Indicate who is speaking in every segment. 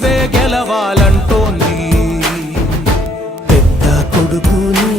Speaker 1: నువ్వే గెలవాలంటోంది.
Speaker 2: పెద్ద కొడుకు
Speaker 3: నీ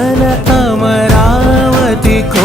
Speaker 2: మన అమరావతి
Speaker 1: కో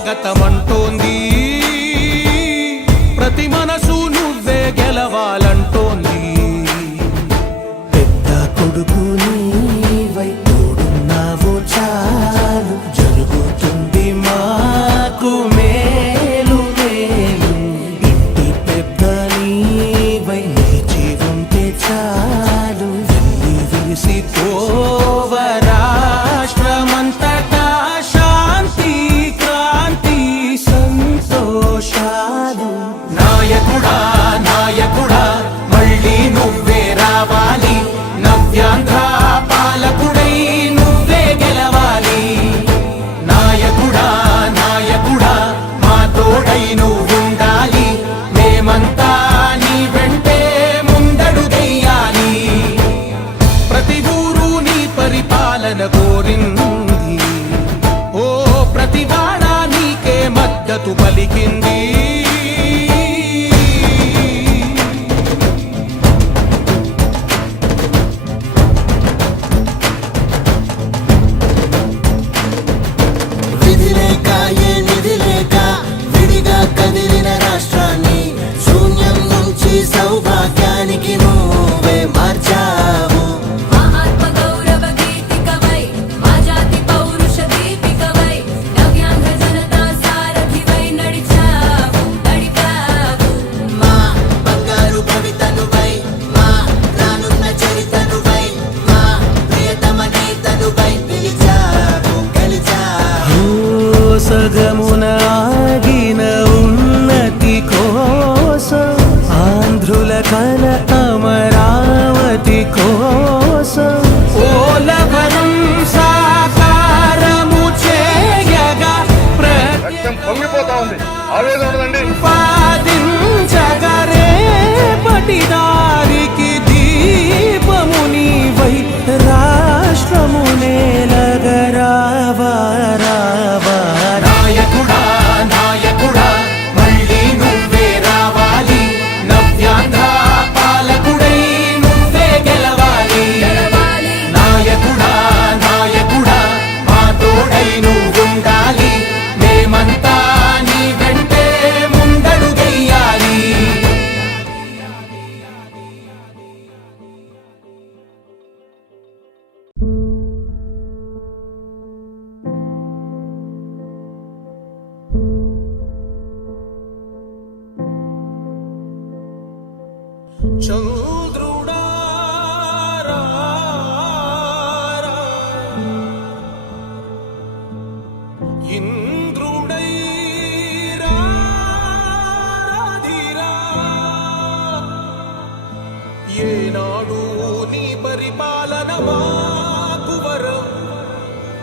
Speaker 2: స్వాగతమన్
Speaker 4: మార్గమున ఆగిన ఉన్నతి కోసం ఆంధ్రుల కల అమరావతి కోసం.
Speaker 3: ఓలవనం పొంగిపోతా ఉంది. ఆవేదన